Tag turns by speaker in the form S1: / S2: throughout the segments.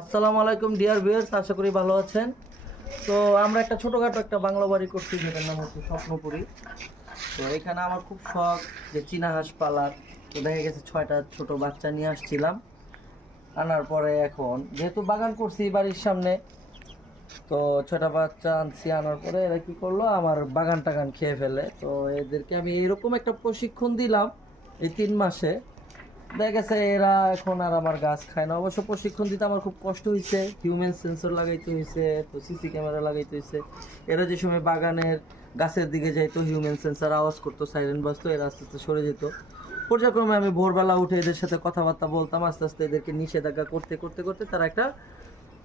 S1: আসসালামু আলাইকুম dear viewers আশা করি ভালো আছেন। তো আমরা একটা ছোটখাটো একটা বাংলা বাড়ি করছি, যেটার নাম হচ্ছে স্বপ্নপুরি। তো এখানে আমার খুব শখ যে চীনা হাঁস পালার। তো দেখা গেছে ছয়টা ছোট বাচ্চা নিয়ে আসছিলাম। আনার পরে এখন, যেহেতু বাগান করছি বাড়ির সামনে, তো ছয়টা বাচ্চা আনছি, আনার পরে এরা কি করল, আমার বাগান টাগান খেয়ে ফেলে। তো এদেরকে আমি এরকম একটা প্রশিক্ষণ দিলাম এই তিন মাসে। দেখা গেছে এরা এখন আর আমার গাছ খায় না। অবশ্য প্রশিক্ষণ দিতে আমার খুব কষ্ট হয়েছে হিউম্যান সেন্সর লাগাইতে হয়েছে তো সিসি ক্যামেরা লাগাইতে হয়েছে এরা যে সময় বাগানের গাছের দিকে যাইতো হিউম্যান সেন্সর আওয়াজ করতো সাইরেন বাজতো, এরা আস্তে আস্তে সরে যেত। পর্যায়ক্রমে আমি ভোরবেলা উঠে এদের সাথে কথাবার্তা বলতাম, আস্তে আস্তে এদেরকে নিষেধাজ্ঞা করতে করতে করতে তারা একটা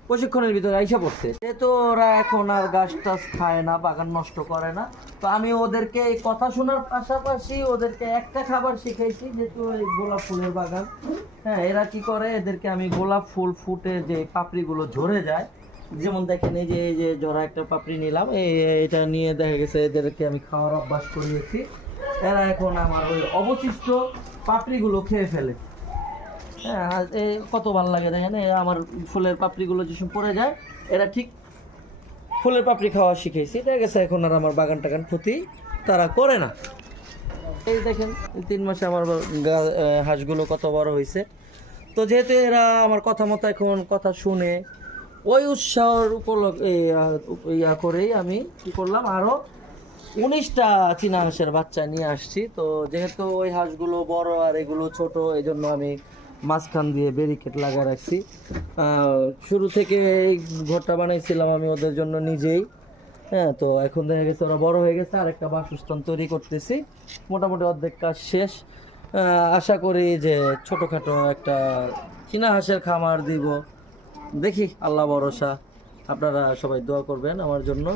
S1: প্রশিক্ষণের ভিতরে আইসা পড়ছে। যেহেতু ওরা এখন আর গাছ টাছ খায় না, বাগান নষ্ট করে না, তো আমি ওদেরকে এই কথা শোনার পাশাপাশি ওদেরকে একটা খাবার শিখাইছি, যেহেতু এই গোলাপ ফুলের বাগান। হ্যাঁ এরা কি করে? এদেরকে আমি গোলাপ ফুল ফুটে যে পাপড়িগুলো ঝরে যায়, যেমন দেখেন এই যে এই যে জোড়া একটা পাপড়ি নিলাম, এই এটা নিয়ে দেখা গেছে এদেরকে আমি খাওয়ার অভ্যাস করিয়েছি। এরা এখন আমার ওই অবশিষ্ট পাপড়িগুলো খেয়ে ফেলে। হ্যাঁ কত ভালো লাগে দেখেন আমার ফুলের পাপড়িগুলো যেসব পড়ে যায়, এরা ঠিক ফুলের পাপড়ি খাওয়া শিখেছি। দেখা গেছে এখন আর আমার বাগান টাগান ক্ষতি তারা করে না। এই দেখেন তিন মাসে আমার হাঁসগুলো কত বড় হয়েছে তো যেহেতু এরা আমার কথা মতো এখন কথা শুনে, ওই উৎসাহর উপলক্ষ ইয়া করেই আমি কি করলাম আরও উনিশটা চীনা হাঁসের বাচ্চা নিয়ে আসছি। তো যেহেতু ওই হাঁসগুলো বড় আর এগুলো ছোট এই জন্য আমি মাঝখান দিয়ে ব্যারিকেড লাগা রাখছি। শুরু থেকে এই ঘরটা বানাইছিলাম আমি ওদের জন্য নিজেই। হ্যাঁ তো এখন দেখা গেছে ওরা বড় হয়ে গেছে আর একটা বাসস্থান তৈরি করতেছি। মোটামুটি অর্ধেক কাজ শেষ। আশা করি যে ছোটোখাটো একটা চীনা হাঁসের খামার দিব। দেখি, আল্লাহ ভরসা। আপনারা সবাই দোয়া করবেন আমার জন্য।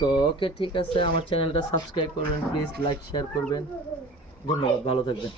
S1: তো ওকে, ঠিক আছে, আমার চ্যানেলটা সাবস্ক্রাইব করবেন, প্লিজ লাইক শেয়ার করবেন। ধন্যবাদ, ভালো থাকবেন।